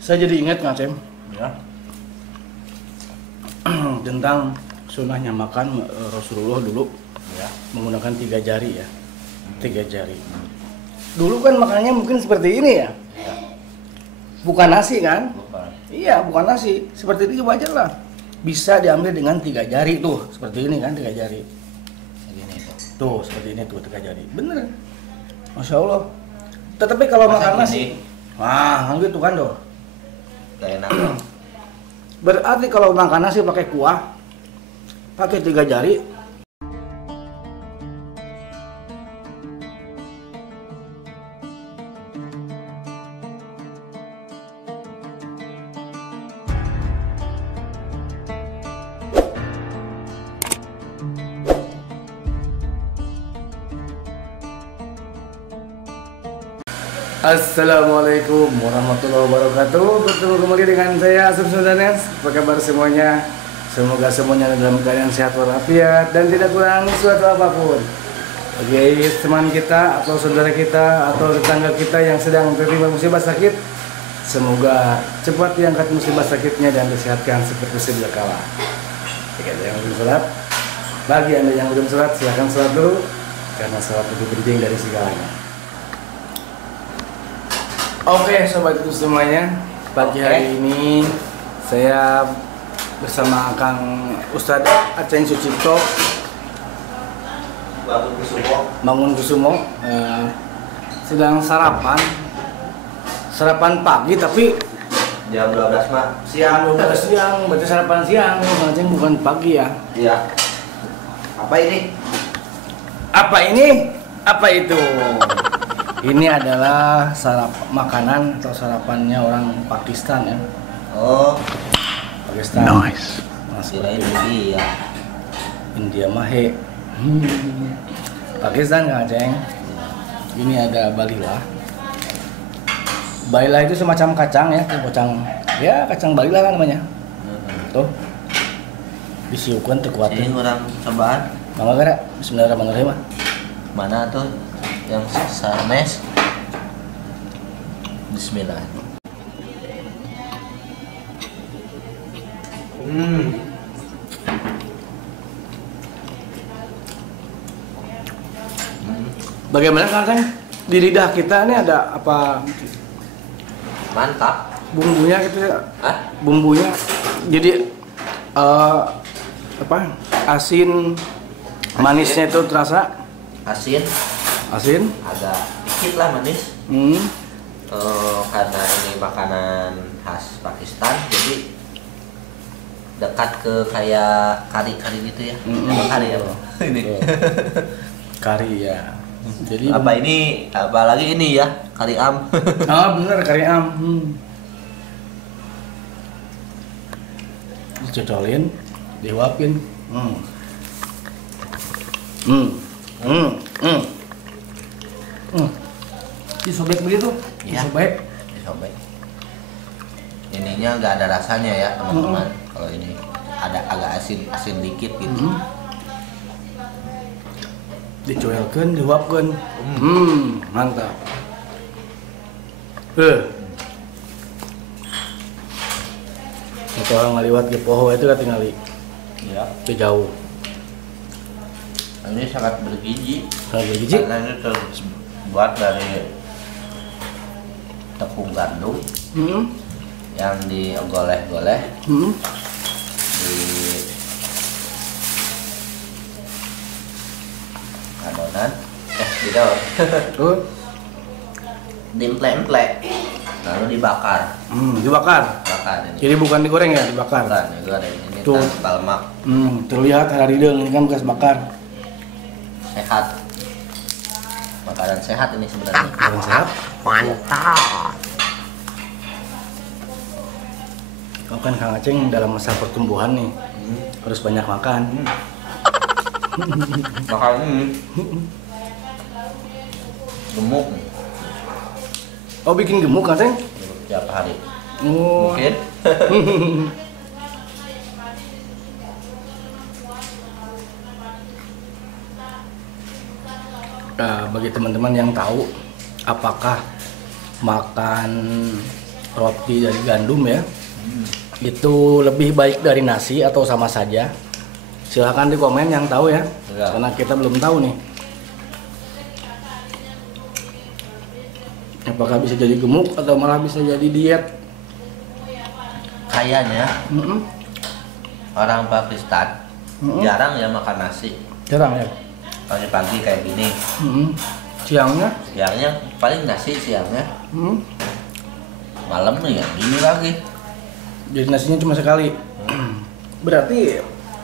Saya jadi ingat Kang Aceng Ya. tentang sunnahnya makan Rasulullah dulu Ya. menggunakan 3 jari ya. 3 jari. Dulu kan makanannya mungkin seperti ini ya. Ya. Bukan nasi kan? Bukan. Iya, bukan nasi. Seperti ini wajar lah. Bisa diambil dengan 3 jari tuh, seperti ini kan 3 jari. Segini itu. Tuh, seperti ini tuh 3 jari. Bener. Masya Allah. Tetapi kalau Masa makan nasi, wah, gitu kan doh. Gak enak. Berarti kalau makan nasi pakai kuah, pakai 3 jari. Assalamualaikum warahmatullahi wabarakatuh. Bertemu kembali dengan saya Asep Sundanes. Apa kabar semuanya? Semoga semuanya dalam keadaan sehat walafiat dan tidak kurang suatu apapun. Bagi teman kita atau saudara kita atau tetangga kita yang sedang tertimpa musibah sakit, semoga cepat diangkat musibah sakitnya dan disehatkan seperti sedia kala. Bagi Anda yang belum sholat, bagi Anda yang belum sholat, silahkan sholat dulu karena sholat lebih penting dari segalanya. Oke, sobat itu semuanya, pagi hari ini saya bersama Kang Ustadz Aceng Sucipto Bangun Kusumo sedang sarapan pagi tapi Jam 12 mah siang 12 siang, berarti sarapan siang, Kang Aceng bukan pagi ya. Iya. Apa ini? Apa itu? Ini adalah makanan atau sarapannya orang Pakistan ya. Oh, Pakistan. nice. Nah, Kirain seperti India. India mahe. Pakistan nggak Ceng? Ini ada balila. Balila itu semacam kacang ya, kacang balila kan namanya. Tuh. Disiukan terkuat. Ini orang cobaan. Mama gara. Bismillahirrahmanirrahim. Mana tuh yang sanes? Bismillah. Bagaimana kan di lidah kita ini ada apa Mantap. bumbunya gitu ya? Hah? Bumbunya jadi apa asin manisnya itu terasa Asin, agak dikit lah manis. Karena ini makanan khas Pakistan, jadi dekat ke kayak kari-kari gitu ya. Kari ya, Bro. Ini. kari ya. Jadi Apa ini? Apalagi ini ya, kari am. bener kari am. Dicocolin, diuapin. Disobek begitu? Ya. Disobek. Disobek. Ininya nggak ada rasanya ya, teman-teman. Kalau ini ada agak asin dikit gitu. Dicuelkeun, diuapkeun. Mantap. Satu orang ngaliwat ke poho itu tinggali Ya. ke jauh. Ini sangat bergizi. Kalau bergizi, Karena ini terbuat dari tepung gandum yang digoleh-goleh di adonan, di daun, diemplek-emplek, lalu dibakar, bakar ini. Jadi bukan digoreng ya, dibakar. Bukan digoreng, ini Tuh. tanpa lemak, Terlihat harideung ini kan bekas bakar. sehat, makanan sehat ini sebenarnya. Kurang sehat. Mantap. Kau kan Kang Aceng dalam masa pertumbuhan nih, harus banyak makan. Makan ini gemuk Oh bikin gemuk Kang Aceng? tiap hari, Oh. mungkin. Bagi teman-teman yang tahu apakah makan roti dari gandum ya, itu lebih baik dari nasi atau sama saja? Silahkan di komen yang tahu ya, karena kita belum tahu nih. Apakah bisa jadi gemuk atau malah bisa jadi diet? Kayaknya orang Pakistan jarang ya makan nasi. Jarang ya. Pagi-pagi kayak gini. Siangnya? Siangnya paling nasi siangnya. Malam ya gini lagi. Jadi nasinya cuma sekali. Berarti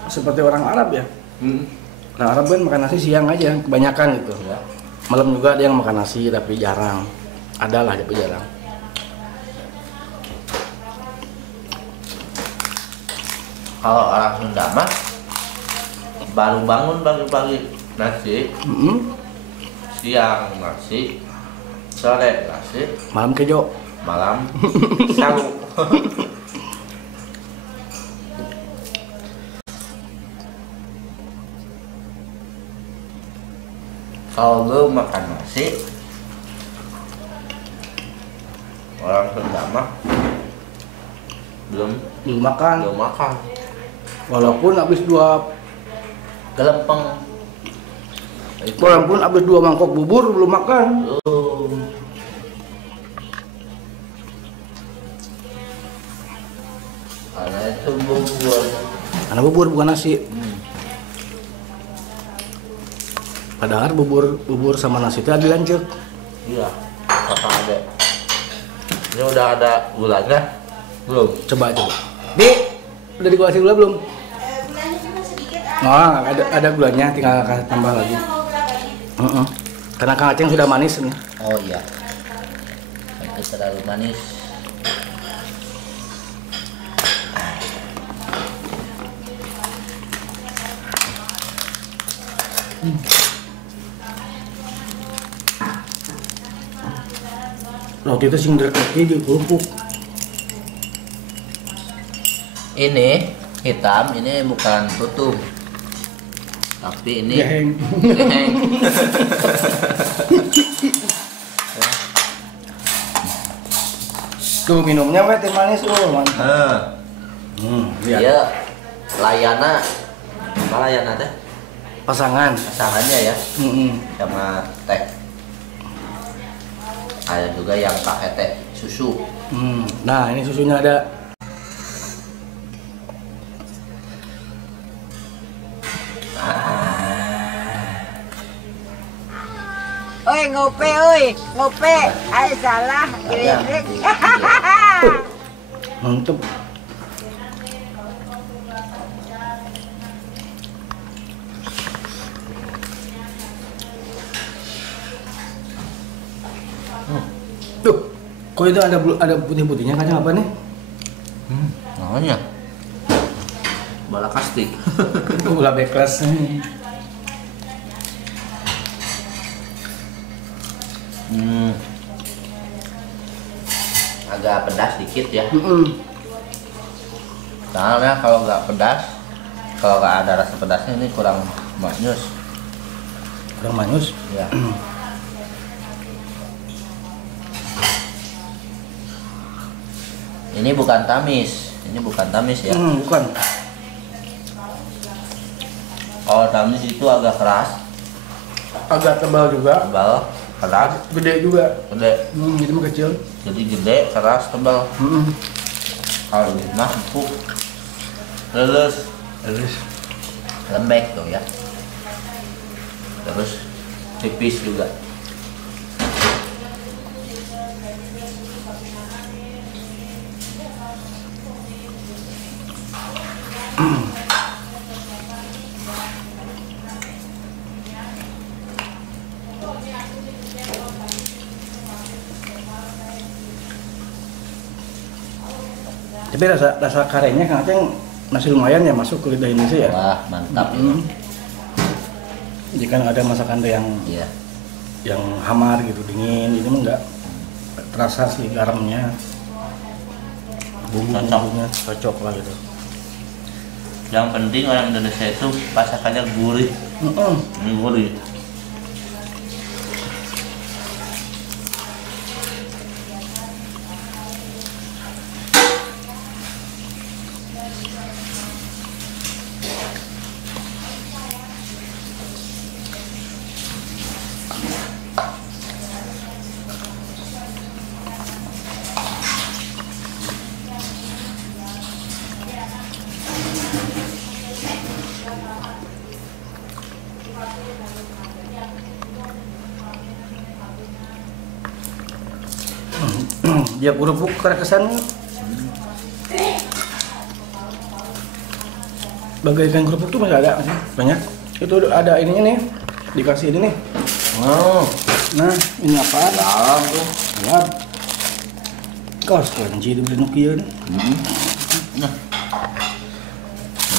seperti orang Arab ya. Orang Arab kan makan nasi siang aja, kebanyakan gitu. Ya. Malam juga ada yang makan nasi tapi jarang. Adalah tapi jarang. Kalau orang Sunda mah baru bangun pagi-pagi nasi, siang nasi, sore nasi, Malam kejo. malam sagu. Kalau gue makan nasi, orang Sunda mah belum makan. belum makan. Walaupun habis dua Gelempeng. Walaupun habis 2 mangkok bubur belum makan. Karena itu bubur. Karena bubur bukan nasi. Padahal bubur sama nasi itu ada lanjut. Iya, apa ada? Ini udah ada gulanya? Belum. Coba. Di, udah dikasih gula belum? Gulanya cuma sedikit Nah, ada gulanya, tinggal tambah lagi. Karena Kang Aceng sudah manis nih. Oh iya. Itu terlalu manis. Roti itu sing kaki di kerupuk. Ini hitam, ini bukan tutung. Tapi ini Geheng. geheng. Tuh minumnya weh teh manis mantap. Lihat. Iya, layana, apa layana teh? Pasangan. Pasangannya ya, Mm-mm. sama teh. Ada juga yang pakai teh susu. Nah, ini susunya ada. Oi ngope ngope. Ay salah, geledek. Mantep. Tuh, kok itu ada putih-putihnya kacang apa nih? Namanya bola kastik. Gula bekles. Agak pedas dikit ya. Mm-mm. Soalnya kalau nggak pedas, kalau nggak ada rasa pedasnya ini kurang maknyus. Kurang manis. Ya. Ini bukan tamis ya. Bukan. Kalau tamis itu agak keras, Agak tebal juga. tebal, keras, Gede juga. gede. Jadi mah kecil. Jadi gede, keras, tebal. Kalau ini mah empuk, lulus, lembek tuh ya. Terus tipis juga. Tapi rasa karenya Kang Aceng masih lumayan ya masuk ke lidah Indonesia ya. Wah, mantap ya. Jika ada masakan tuh Iya. yang hamar gitu dingin, ini mah enggak terasa sih garamnya, bumbu-bumbunya cocok lah gitu. Yang penting orang Indonesia itu masakannya gurih. Ini gurih. Ya kerupuk kesan bagaikan kerupuk tuh masih ada masih banyak. Itu ada ininya nih, dikasih ini nih. Oh, Nah, ini apa? dalam tuh. Ya. Kos kunci di Nokia nih. Nah.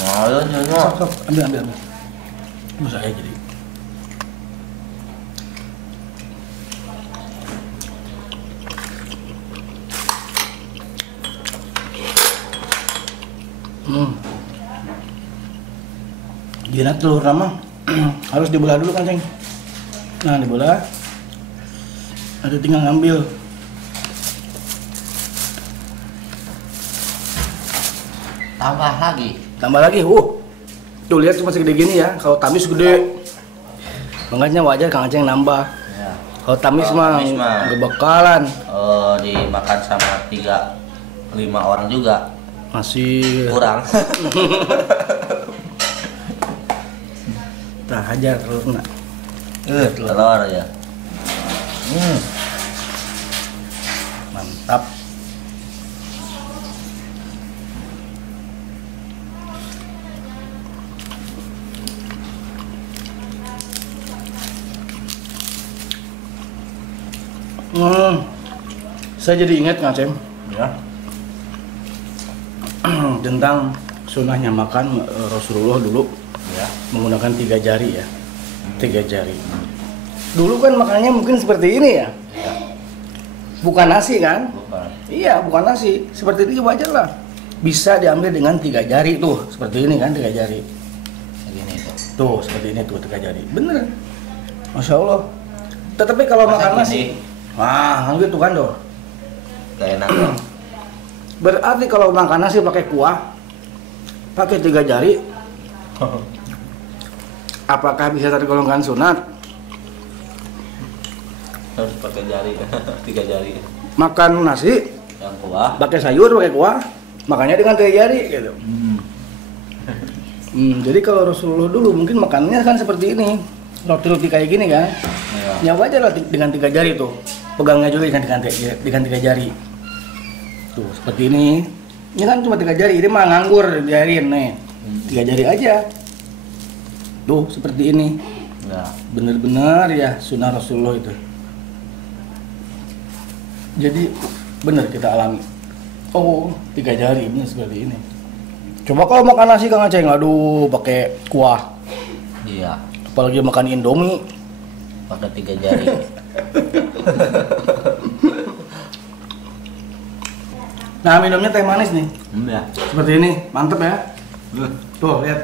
Nah, ya. Sok, ambil. Bisa aja jadi. Gila telur nama harus dibelah dulu kan, Ceng. Nah, dibelah. Ada tinggal ngambil. Tambah lagi. Tuh lihat cuma segede gini ya. Kalau tamis gede. Makanya wajar Kang Aceng nambah. Ya. Kalau tamis mah nggak bakalan. Dimakan sama 3-5 orang juga Masih kurang. Nah, hajar telurnya. Telur ya. Mantap. Saya jadi ingat Kang Aceng Ya. tentang sunahnya makan Rasulullah dulu Ya. menggunakan 3 jari ya. 3 jari. Dulu kan makannya mungkin seperti ini ya. Ya. Bukan nasi kan? Bukan. Iya, bukan nasi. Seperti ini wajar lah. Bisa diambil dengan 3 jari tuh, seperti ini kan 3 jari. Segini tuh. Tuh, seperti ini tuh 3 jari. Bener. Masya Allah. Tetapi kalau Masa makan gini? nasi, wah, gitu kan doh. Gak enak ya. Berarti kalau makan nasi pakai kuah, pakai 3 jari, apakah bisa tergolongkan sunat? Harus pakai jari. 3 jari. Makan nasi, Yang kuah. pakai sayur, pakai kuah, makannya dengan 3 jari gitu. Jadi kalau Rasulullah dulu mungkin makannya kan seperti ini, roti-roti kayak gini kan. Ya. Ya wajar lah dengan 3 jari tuh, pegangnya juga dengan 3 jari. Tuh seperti ini. Ini kan cuma 3 jari, ini mah nganggur diarin nih. 3 jari aja. Tuh seperti ini. Ya. Bener-bener ya sunnah Rasulullah itu. Jadi bener kita alami. Oh 3 jari bener seperti ini. Coba kalau makan nasi Kang Aceng, aduh pakai kuah. Iya. Apalagi makan Indomie. Pakai 3 jari. Nah minumnya teh manis nih. Ya. Seperti ini, mantep ya. Tuh lihat.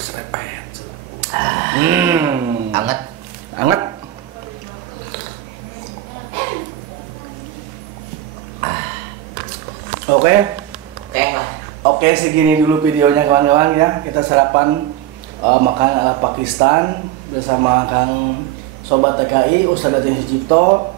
Serepet. Anget. Anget. Oke. Oke lah. Oke, segini dulu videonya kawan-kawan ya. Kita sarapan makan ala Pakistan bersama Kang Sobat TKI Ustadz Datin Sucipto.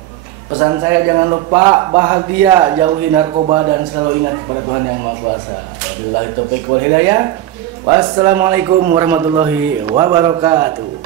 Pesan saya jangan lupa bahagia, jauhi narkoba dan selalu ingat kepada Tuhan Yang Maha Kuasa. Wabillahi taufiq wal hidayah. Wassalamualaikum warahmatullahi wabarakatuh.